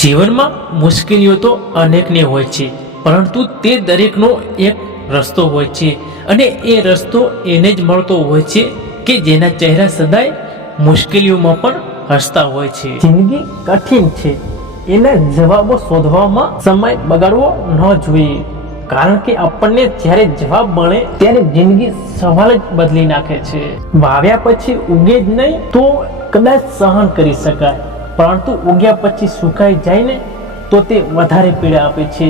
જીવનમાં મુશ્કેલીઓ તો અનેકને હોય છે, પરંતુ તે દરેકનો એક રસ્તો હોય છે અને એ રસ્તો એને જ મળતો હોય છે કે જેના ચહેરા સદાય મુશ્કેલીઓમાં પણ હસતા હોય છે. જિંદગી કઠિન છે, એના જવાબો શોધવામાં સમય બગાડવો ન જોઈએ, કારણ કે આપણને જ્યારે જવાબ મળે ત્યારે જિંદગી સવાલ જ બદલી નાખે છે. વાવ્યા પછી ઉગે જ નહીં તો કદાચ સહન કરી શકાય, પરંતુ ઉગ્યા પછી સુકાઈ જાય ને તો તે વધારે પીડા આપે છે.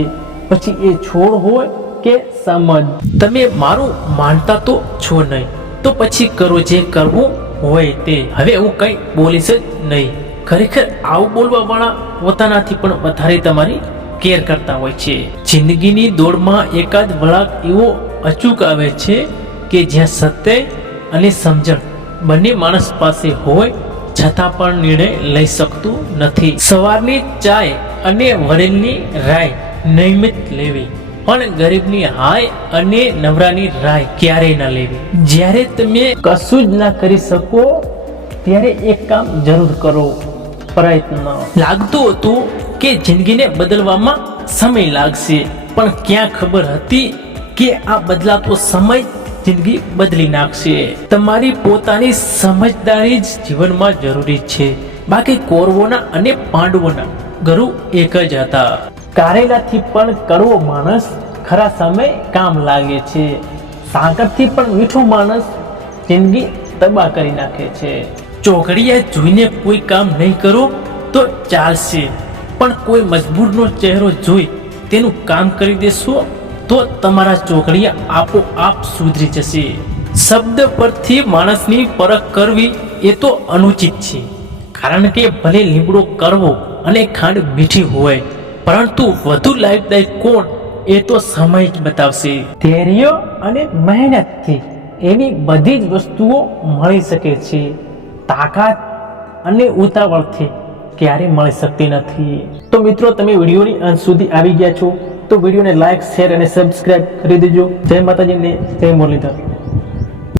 પછી એ છોડ હોય કે સમજ. તમે મારું માનતા તો છો નહીં, તો પછી કરો જે કરવું હોય તે. હવે હું કંઈ બોલીશ જ નહીં. ખરેખર આવું બોલવા વાળા પોતાનાથી પણ વધારે તમારી કેર કરતા હોય છે. જિંદગીની દોડમાં એકાદ વળાંક એવો અચૂક આવે છે કે જ્યાં સત્ય અને સમજણ બંને માણસ પાસે હોય છતાં પણ નિર્ણય લઈ શકતું નથી. સવારની ચાય અને વડીલની રાય નિયમિત લેવી, પણ ગરીબની હાય અને નવરાની રાય ક્યારેય ન લેવી. જ્યારે તમે કશું જ ના કરી શકો ત્યારે એક કામ જરૂર કરો, પ્રયત્ન. લાગતું હતું કે જિંદગીને બદલવામાં સમય લાગશે, પણ ક્યાં ખબર હતી કે આ બદલાતો સમય જિંદગી બદલી નાખશે. તમારી પોતાની સમજદારી જ જીવનમાં જરૂરી છે, બાકી કૌરવોના અને પાંડવોના ગુરુ એક જ હતા. કારેલાથી પણ કડવો માણસ ખરા સમય કામ લાગે છે. સાકરથી પણ મીઠો માણસ જિંદગી તબાહ કરી નાખે છે. ચોઘડિયા જોઈને કોઈ કામ નહીં કરો તો ચાલશે, પણ કોઈ મજબૂરનો ચહેરો જોઈ તેનું કામ કરી દેશો તો તમારા ચોઘડિયા આપોઆપ સુધરી જશે. શબ્દ પરથી માણસની પરખ કરવી એ તો અનુચિત છે, કારણ કે ભલે લીમડો કરવો અને ખાંડ મીઠી હોય, પરંતુ વધુ લાભદાયક કોણ એ તો સમય જ બતાવશે. ધૈર્ય અને મહેનતથી એવી બધી જ વસ્તુઓ મળી શકે છે. તાકાત અને ઉતાવળથી ક્યારે મળી શકતી નથી. તો મિત્રો, તમે વિડીયોની અંત સુધી આવી ગયા છો તો વિડીયોને લાઈક, શેર અને સબસ્ક્રાઇબ કરી દેજો. જય માતાજી ને જય મુરલીધર.